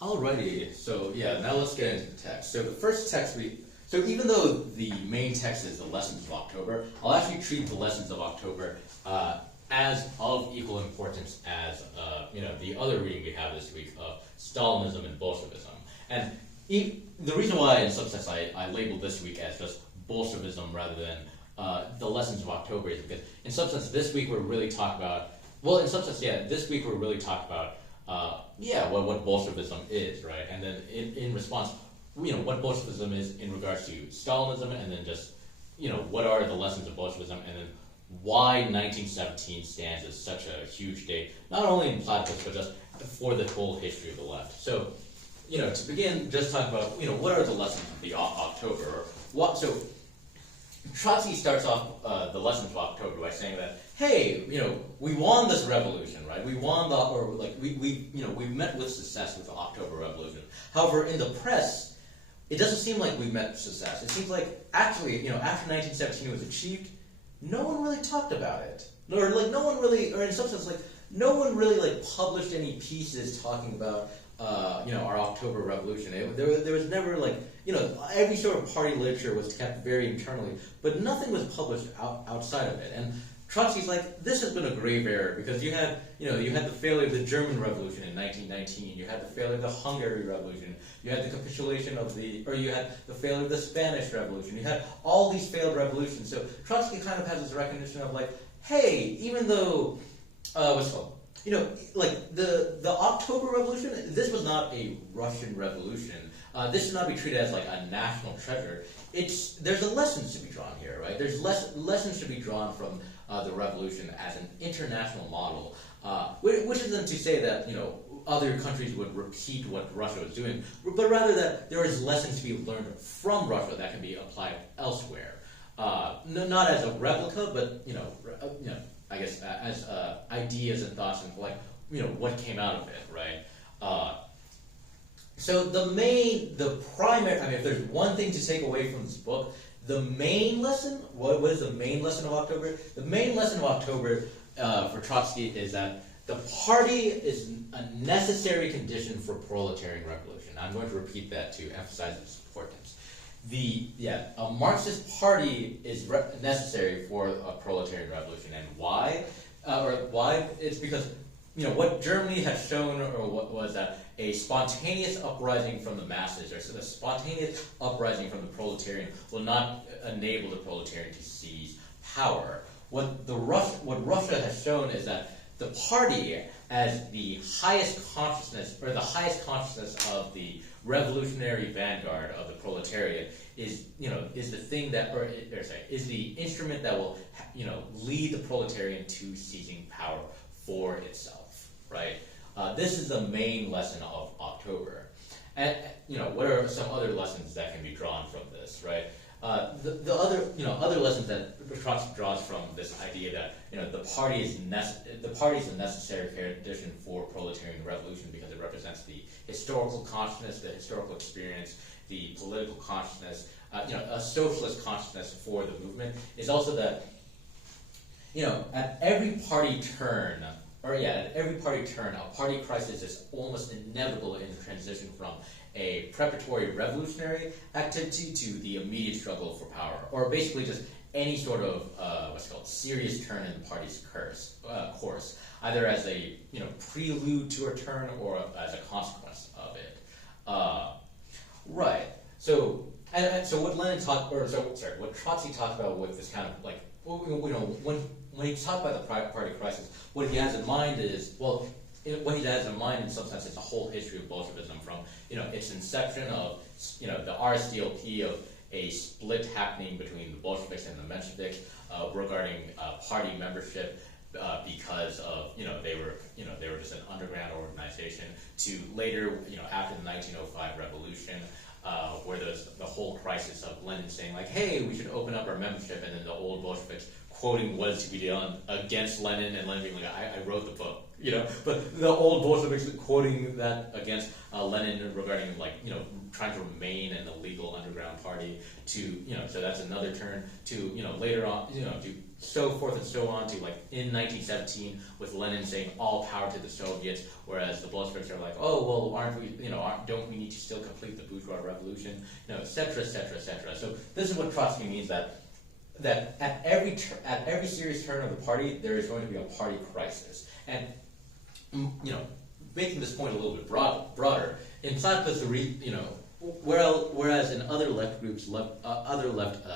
Alrighty, so yeah, now let's get into the text. So the first text so even though the main text is the Lessons of October, I'll actually treat the Lessons of October as of equal importance as, the other reading we have this week of Stalinism and Bolshevism. And the reason why, in some sense, I labeled this week as just Bolshevism rather than the Lessons of October is because, in some sense, this week we're really talking about, this week we're really talking about what Bolshevism is, right? And then in response, what Bolshevism is in regards to Stalinism, and then just, what are the lessons of Bolshevism, and then why 1917 stands as such a huge date, not only in platypus, but just for the whole history of the left. So, to begin, just talk about, what are the lessons of the October? So, Trotsky starts off the Lessons of October by saying that, hey, we won this revolution, right? We won we met with success with the October Revolution. However, in the press, it doesn't seem like we met success. It seems like actually, after 1917 was achieved, no one really talked about it, or no one really, or in some sense, no one really published any pieces talking about our October Revolution. There was never every sort of party literature was kept very internally, but nothing was published outside of it. And Trotsky's like, this has been a grave error because you had the failure of the German Revolution in 1919, you had the failure of the Hungary Revolution, you had the capitulation you had the failure of the Spanish Revolution, you had all these failed revolutions. So Trotsky kind of has this recognition of hey, even though the October Revolution, this was not a Russian revolution. This should not be treated as a national treasure. There's a lessons to be drawn here, right? There's lessons to be drawn from the revolution as an international model, which isn't to say that other countries would repeat what Russia was doing, but rather that there is lessons to be learned from Russia that can be applied elsewhere. Not as a replica, but I guess as ideas and thoughts and what came out of it, right? So the primary, if there's one thing to take away from this book, the main lesson, what is the main lesson of October? The main lesson of October for Trotsky is that the party is a necessary condition for proletarian revolution. I'm going to repeat that to emphasize its importance. A Marxist party is necessary for a proletarian revolution, and why? It's because what Germany has shown, was that a spontaneous uprising from the masses, or so the spontaneous uprising from the proletarian, will not enable the proletarian to seize power. What Russia has shown is that the party, as the highest consciousness, or the highest consciousness of the revolutionary vanguard of the proletariat, is the thing that, is the instrument that will lead the proletarian to seizing power for itself, right? This is the main lesson of October. And what are some other lessons that can be drawn from this, right? The other lessons that Trotsky draws from this idea that the party is a necessary condition for proletarian revolution because it represents the historical consciousness, the historical experience, the political consciousness, a socialist consciousness for the movement, is also that at every party turn, a party crisis is almost inevitable in the transition from a preparatory revolutionary activity to the immediate struggle for power, or basically just any sort of serious turn in the party's course, either as a prelude to a turn or as a consequence of it. Right. So what Trotsky talked about with this kind of when he talked about the party crisis, what he has in mind is, in some sense, it's a whole history of Bolshevism from, its inception of, the RSDLP, of a split happening between the Bolsheviks and the Mensheviks regarding party membership because of, they were just an underground organization, to later, after the 1905 revolution, where there's the whole crisis of Lenin saying hey, we should open up our membership, and then the old Bolsheviks quoting what is to be done against Lenin, and Lenin being I wrote the book, but the old Bolsheviks quoting that against Lenin regarding trying to remain an illegal underground party to, so that's another turn to, later on, to so forth and so on to in 1917 with Lenin saying all power to the Soviets, whereas the Bolsheviks are like, oh, well, aren't we, don't we need to still complete the bourgeois revolution, et cetera, et cetera, et cetera. So this is what Trotsky means, that at every serious turn of the party, there is going to be a party crisis. And, making this point a little bit broader, in platypus, whereas in other left groups, other left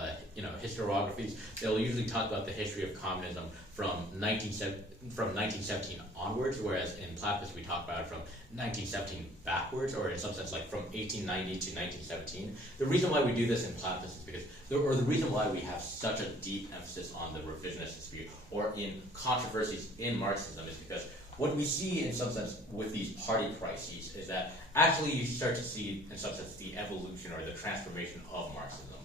historiographies, they'll usually talk about the history of communism from 1917 onwards, whereas in platypus we talk about it from 1917 backwards, or in some sense from 1890 to 1917. The reason why we do this in platypus is because, the reason why we have such a deep emphasis on the revisionist history or in controversies in Marxism is because what we see in some sense with these party crises is that actually you start to see in some sense the evolution or the transformation of Marxism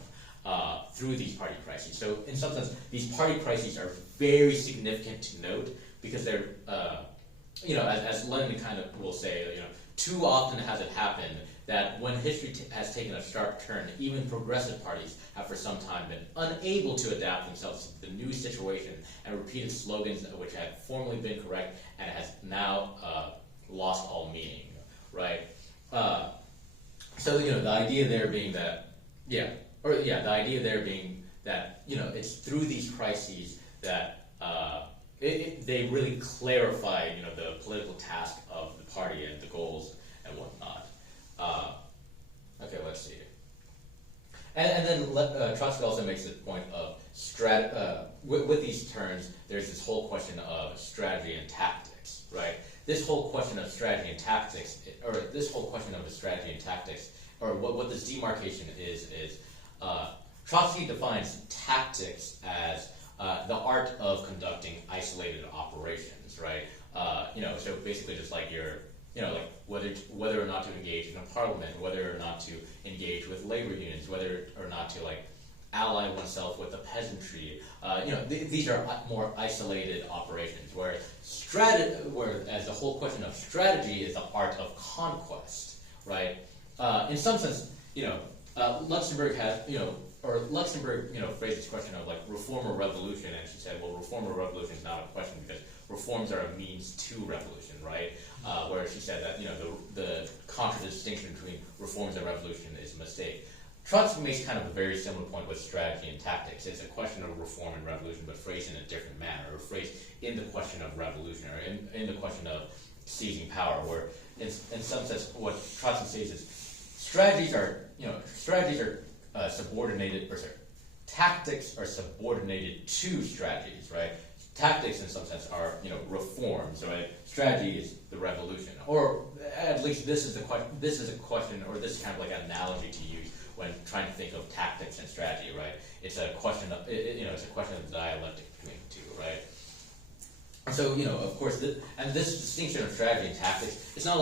through these party crises. So in some sense, these party crises are very significant to note because they're, as Lenin kind of will say, too often has it happened that when history has taken a sharp turn, even progressive parties have for some time been unable to adapt themselves to the new situation and repeated slogans which had formerly been correct and has now lost all meaning, right? So the idea there being that, the idea there being that it's through these crises that they really clarify the political task of the party and the goals and whatnot. Okay, let's see. And then Trotsky also makes the point of with these turns, there's this whole question of strategy and tactics, right? This whole question of strategy and tactics, or this whole question of the strategy and tactics, or what this demarcation is Trotsky defines tactics as the art of conducting isolated operations, right? So basically just like your, whether or not to engage in a parliament, whether or not to engage with labor unions, whether or not to ally oneself with the peasantry. These are more isolated operations, whereas the whole question of strategy is the art of conquest, right? In some sense, Luxemburg had, Luxemburg, phrased this question of reform or revolution, and she said, well, reform or revolution is not a question because reforms are a means to revolution, right? Where she said that, the contradistinction between reforms and revolution is a mistake. Trotsky makes kind of a very similar point with strategy and tactics. It's a question of reform and revolution, but phrased in a different manner, or phrased in the question of revolution, or in the question of seizing power, where in some sense what Trotsky says is strategies are subordinated, tactics are subordinated to strategies, right? Tactics in some sense are, reforms, right? Strategy is the revolution, or at least this is a question, or this is kind of an analogy to use when trying to think of tactics and strategy, right? It's a question of, it's a question of the dialectic between the two, right? So, of course, and this distinction of strategy and tactics, it's not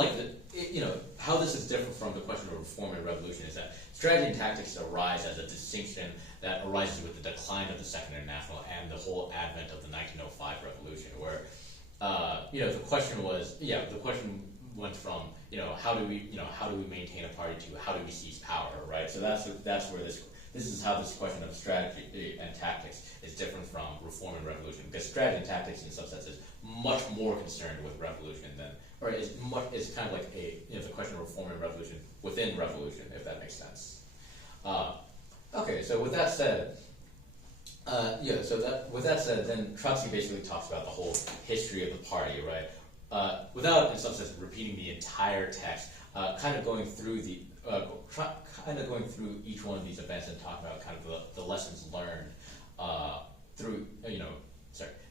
how this is different from the question of reform and revolution is that strategy and tactics arise as a distinction that arises with the decline of the Second International and the whole advent of the 1905 revolution, where, the question went from, how do we maintain a party to how do we seize power, right? So that's where this is how this question of strategy and tactics is different from reform and revolution, because strategy and tactics in some sense is much more concerned with revolution than, or is kind of the question of reform and revolution within revolution, if that makes sense. Okay, so with that said, then Trotsky basically talks about the whole history of the party, right? Without, in some sense, repeating the entire text, kind of going through each one of these events and talking about kind of the lessons learned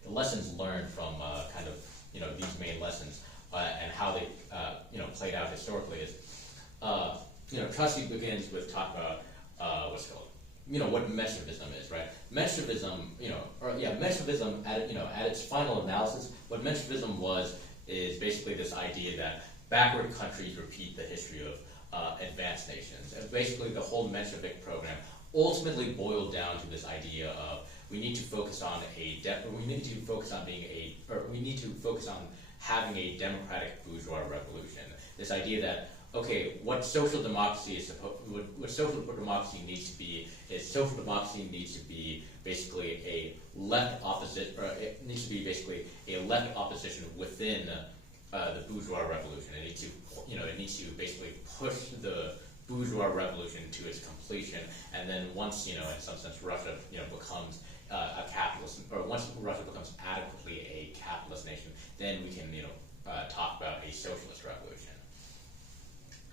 the lessons learned from kind of these main lessons and how they played out historically is Trotsky begins with talking about what's called what Menshevism is, right? Menshevism, Menshevism at its final analysis, what Menshevism is basically this idea that backward countries repeat the history of advanced nations. And basically the whole Menshevik program ultimately boiled down to this idea of we need to focus on having a democratic bourgeois revolution. This idea that, okay, what social democracy needs to be is social democracy needs to be basically a left opposite, or it needs to be basically a left opposition within the bourgeois revolution. It needs to basically push the bourgeois revolution to its completion, and then once, in some sense, Russia, becomes a capitalist, or once Russia becomes adequately a capitalist nation, then we can, talk about a socialist revolution.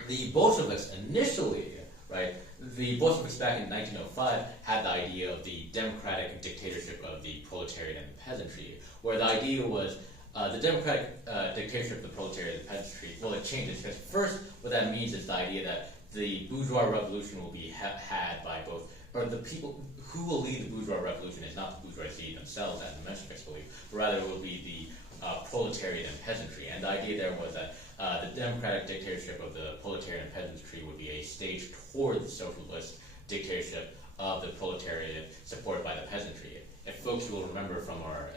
The Bolsheviks initially, right, the Bolsheviks back in 1905 had the idea of the democratic dictatorship of the proletariat and the peasantry, where the idea was the democratic dictatorship of the proletariat and the peasantry. Well, it changes, because first what that means is the idea that the bourgeois revolution will be had by both, or the people who will lead the bourgeois revolution is not the bourgeoisie themselves, as the Mensheviks believe, but rather it will be the proletariat and peasantry. And the idea there was that the democratic dictatorship of the proletariat and peasantry would be a stage toward the socialist dictatorship of the proletariat supported by the peasantry. If folks will remember from our,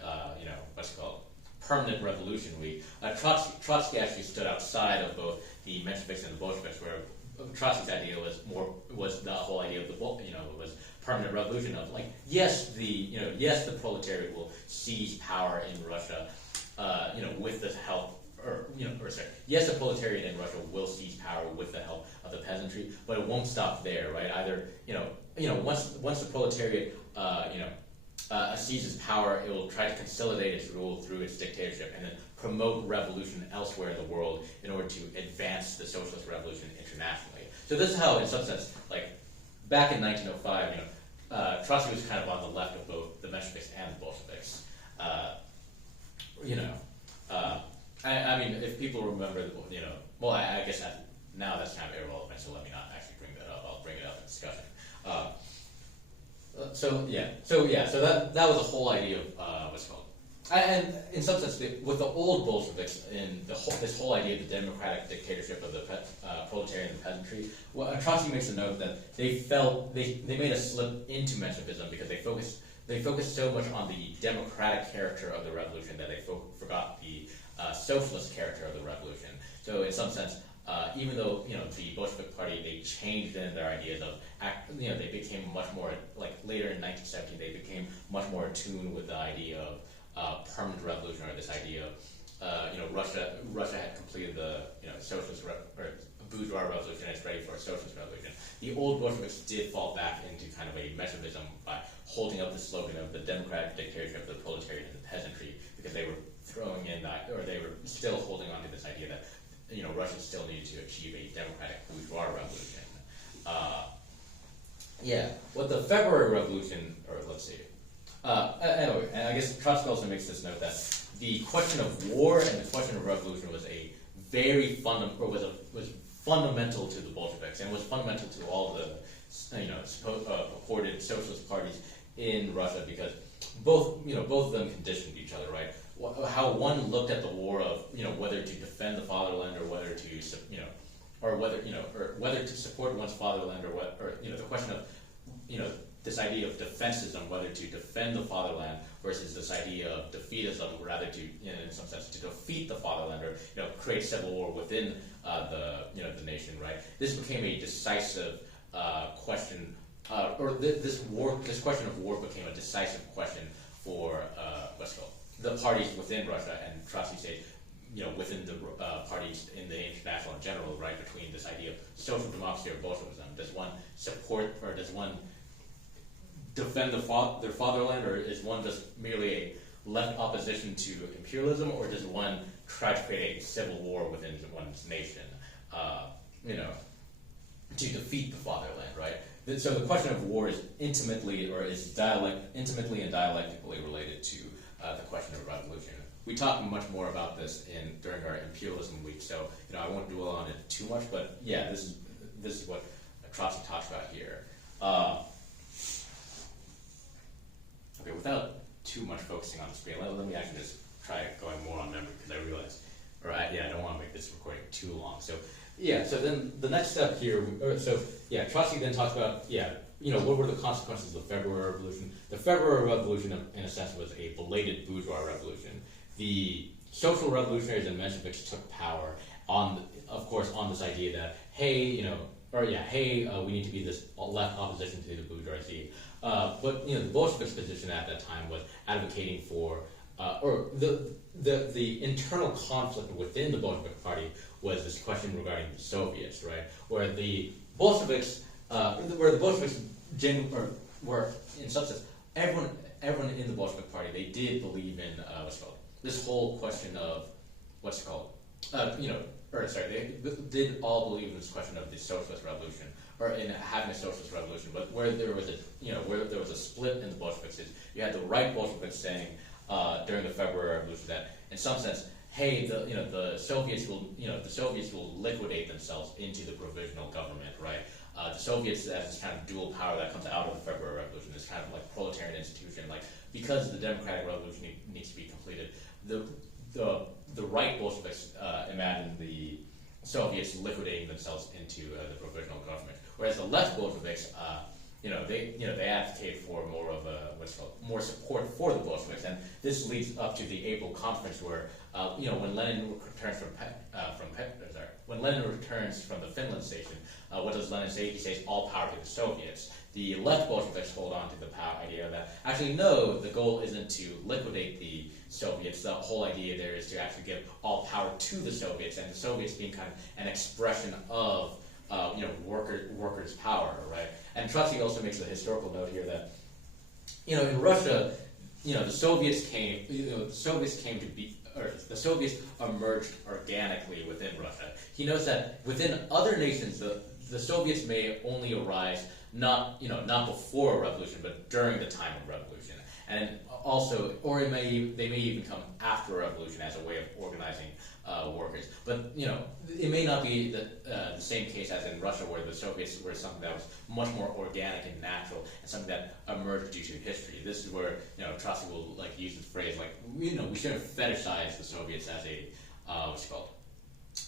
permanent revolution week, Trotsky actually stood outside of both the Mensheviks and the Bolsheviks, where Trotsky's idea was the whole idea of was permanent revolution of yes, the proletariat will seize power in Russia, with the help, yes, the proletariat in Russia will seize power with the help of the peasantry, but it won't stop there, right? Either, once the proletariat, seizes power, it will try to consolidate its rule through its dictatorship and then promote revolution elsewhere in the world in order to advance the socialist revolution internationally. So this is how, in some sense, back in 1905, Trotsky was kind of on the left of both the Mensheviks and the Bolsheviks. I mean, if people remember, I guess now that's kind of irrelevant, so let me not actually bring that up. I'll bring it up in discussion. So that was the whole idea of what's called. And in some sense, with the old Bolsheviks and this whole idea of the democratic dictatorship of the proletariat and the peasantry, Trotsky makes a note that they made a slip into Menshevism because they focused so much on the democratic character of the revolution that they forgot the socialist character of the revolution. So in some sense, even though the Bolshevik Party, they changed in their ideas of they became much more later in 1917 they became much more attuned with the idea of permanent revolution, or this idea of Russia had completed the socialist or bourgeois revolution and it's ready for a socialist revolution. The old Bolsheviks did fall back into kind of a Menshevism by holding up the slogan of the democratic dictatorship of the proletariat and the peasantry, because they were throwing in that, or they were still holding on to this idea that Russia still needed to achieve a democratic bourgeois revolution. What the February Revolution, or let's see. Anyway, and I guess Trotsky also makes this note that the question of war and the question of revolution was a very was fundamental to the Bolsheviks and was fundamental to all the purported socialist parties in Russia, because both of them conditioned each other, right? How one looked at the war of whether to defend the fatherland or whether to whether to support one's fatherland, or the question of this idea of defensism, whether to defend the fatherland versus this idea of defeatism, rather to in some sense to defeat the fatherland, or create civil war within the nation, right? This became a decisive question, this question of war became a decisive question for the parties within Russia, and Trotsky said, within the parties in the international in general, right, between this idea of social democracy or Bolshevism. Does one support, or does one defend their fatherland, or is one just merely a left opposition to imperialism, or does one try to create a civil war within one's nation, to defeat the fatherland, right? So the question of war is intimately and dialectically related to the question of revolution. We talk much more about this during our imperialism week, so I won't dwell on it too much. But yeah, this is what Trotsky talks about here. Okay, without too much focusing on the screen, let me actually just try going more on memory, because I realize, I don't want to make this recording too long. So then the next step here, Trotsky then talks about, what were the consequences of the February Revolution? The February Revolution, in a sense, was a belated bourgeois revolution. The social revolutionaries and Mensheviks took power of course, on this idea that, hey, we need to be this left opposition to the bourgeoisie. But the Bolsheviks' position at that time was advocating for, or the internal conflict within the Bolshevik Party was this question regarding the Soviets, right? Where the Bolsheviks, were in substance, everyone in the Bolshevik Party, they did believe in this whole question of they did all believe in this question of the socialist revolution, or in having a socialist revolution. But where there was a split in the Bolsheviks, is you had the right Bolsheviks saying during the February Revolution that, in some sense, hey, the Soviets will liquidate themselves into the provisional government, right? The Soviets, as this kind of dual power that comes out of the February Revolution, this kind of like proletarian institution, like because the democratic revolution needs to be completed, the right Bolsheviks imagined the Soviets liquidating themselves into the provisional government, whereas the left Bolsheviks, they advocate for more of more support for the Bolsheviks, and this leads up to the April conference where when Lenin returns from the Finland station, what does Lenin say? He says all power to the Soviets. The left Bolsheviks hold on to the power idea that actually no, the goal isn't to liquidate the Soviets. The whole idea there is to actually give all power to the Soviets, and the Soviets being kind of an expression of workers' power, right? And Trotsky also makes a historical note here that in Russia, the Soviets came to be, or the Soviets emerged organically within Russia. He knows that within other nations, the Soviets may only arise not before a revolution, but during the time of revolution, and also, or they may even come after a revolution as a way of organizing workers. But it may not be the same case as in Russia, where the Soviets were something that was much more organic and natural, and something that emerged due to history. This is where Trotsky will use the phrase we shouldn't fetishize the Soviets as a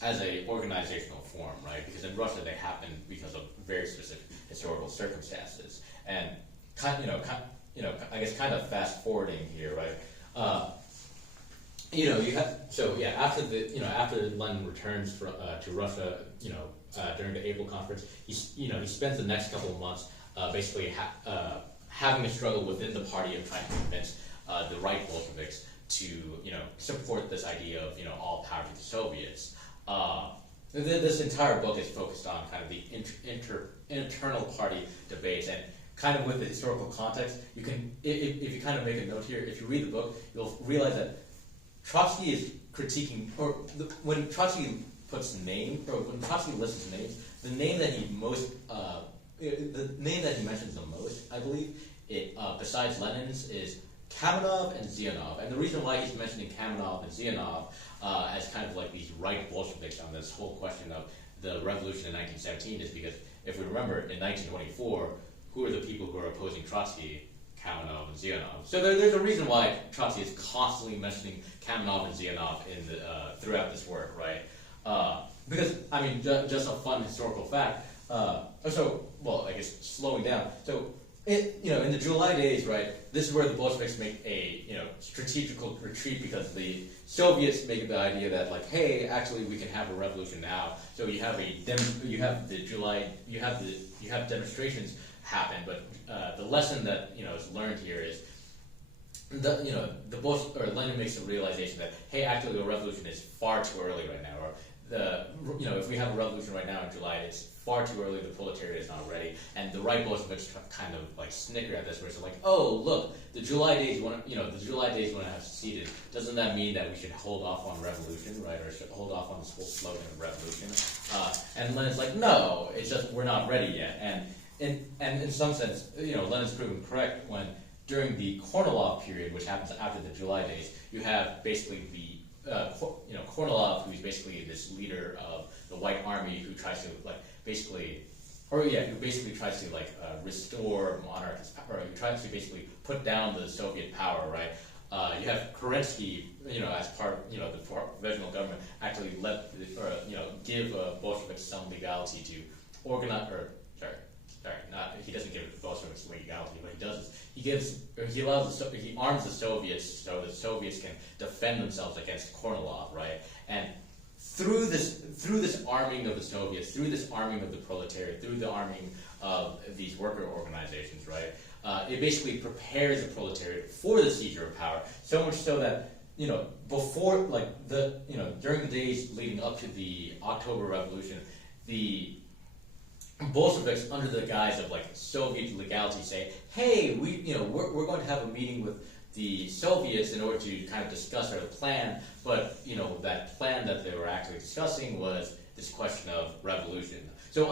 as a organizational form, right? Because in Russia they happen because of very specific historical circumstances. And I guess kind of fast forwarding here, right? After Lenin returns to Russia, during the April conference, he spends the next couple of months basically having a struggle within the party of trying to convince the right Bolsheviks to support this idea of all power to the Soviets. This entire book is focused on kind of the internal party debates, and kind of with the historical context, you can, if you kind of make a note here, if you read the book, you'll realize that Trotsky is critiquing, when Trotsky lists names, the name that he mentions the most, I believe, besides Lenin's, is Kamenev and Zionov. And the reason why he's mentioning Kamenev and Zionov as kind of like these right Bolsheviks on this whole question of the revolution in 1917 is because, if we remember, in 1924, who are the people who are opposing Trotsky? Kamenev and Zionov. So there's a reason why Trotsky is constantly mentioning Kamenev and Zionov throughout this work, right? Because, just a fun historical fact. I guess slowing down. So, in the July days, right, this is where the Bolsheviks make a, strategical retreat, because the Soviets make the idea that, hey, actually we can have a revolution now. So you have demonstrations happen, but the lesson that is learned here is Lenin makes a realization that, hey, actually the revolution is far too early right now, or if we have a revolution right now in July, it's far too early. The proletariat is not ready, and the right Bolsheviks kind of snicker at this, where it's oh, look, the July days when have succeeded. Doesn't that mean that we should hold off on revolution, right, or should hold off on this whole slogan of revolution? And Lenin's no, it's just we're not ready yet, and in some sense, Lenin's proven correct when during the Kornilov period, which happens after the July days, you have basically the Kornilov, who's basically this leader of the White Army, who tries to tries to restore monarchist power, who tries to basically put down the Soviet power, right? You have Kerensky, as part of the provisional government, actually give Bolsheviks some legality to organize, he doesn't give Bolsheviks legality. What he does is he arms the Soviets so the Soviets can defend themselves against Kornilov, right? And through this arming of the Soviets, through this arming of the proletariat, through the arming of these worker organizations, right? It basically prepares the proletariat for the seizure of power, so much so that, before, during the days leading up to the October Revolution, the Bolsheviks, under the guise of Soviet legality, say, "Hey, we're going to have a meeting with the Soviets in order to kind of discuss our plan." But that plan that they were actually discussing was this question of revolution. So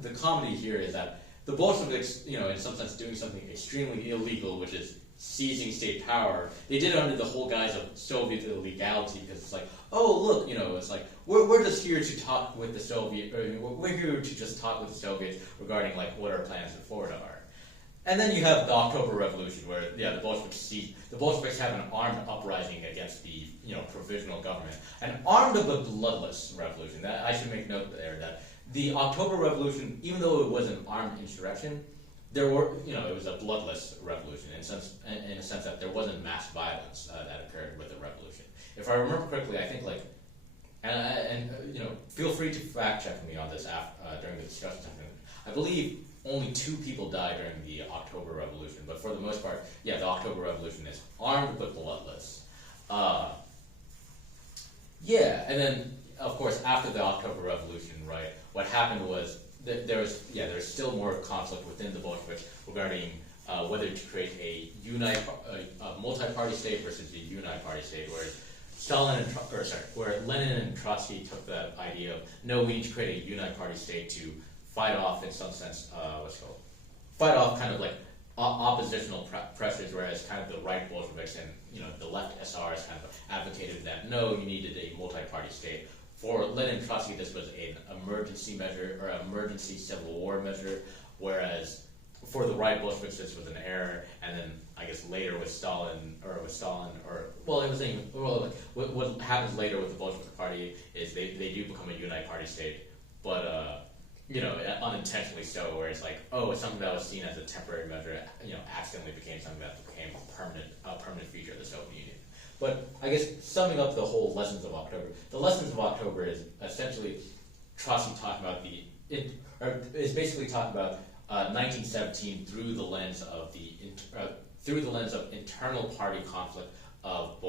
the comedy here is that the Bolsheviks, in some sense, doing something extremely illegal, which is seizing state power. They did it under the whole guise of Soviet illegality, because it's like, oh look, it's like we're just here to talk with the Soviet, or we're here to just talk with the Soviets regarding what our plans forward are. And then you have the October Revolution, where the Bolsheviks have an armed uprising against the provisional government, an armed but bloodless revolution. That I should make note there that the October Revolution, even though it was an armed insurrection, it was a bloodless revolution in a sense that there wasn't mass violence that occurred with the revolution. If I remember correctly, I think feel free to fact check me on this during the discussion. I believe only 2 people died during the October Revolution, but for the most part, the October Revolution is armed but bloodless. And then of course after the October Revolution, right, what happened was there's still more conflict within the Bolsheviks regarding whether to create a multi-party state versus a uniparty state, where Lenin and Trotsky took the idea of, no, we need to create a uniparty state to fight off, in some sense, fight off kind of oppositional pressures, whereas kind of the right Bolsheviks and the left SRs kind of advocated that no, you needed a multi-party state. For Lenin and Trotsky, this was an emergency measure, or an emergency civil war measure, whereas for the right Bolsheviks, this was an error. And then I guess later with what happens later with the Bolshevik Party is they do become a uniparty state, but unintentionally so, where it's something that was seen as a temporary measure, accidentally became something that became a permanent feature of the Soviet Union. But I guess summing up the whole lessons of October, the lessons of October is essentially Trotsky talking about is basically talking about 1917 through the lens of the internal party conflict of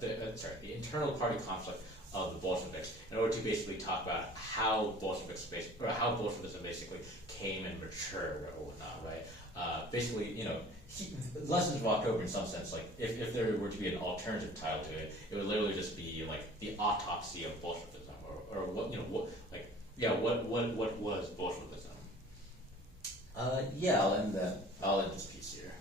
the internal party conflict of the Bolsheviks, in order to basically talk about how Bolshevism basically came and matured or whatnot, right? Lessons of October, in some sense, if there were to be an alternative title to it, it would literally just be the autopsy of Bolshevism, or what was Bolshevism? I'll end this piece here.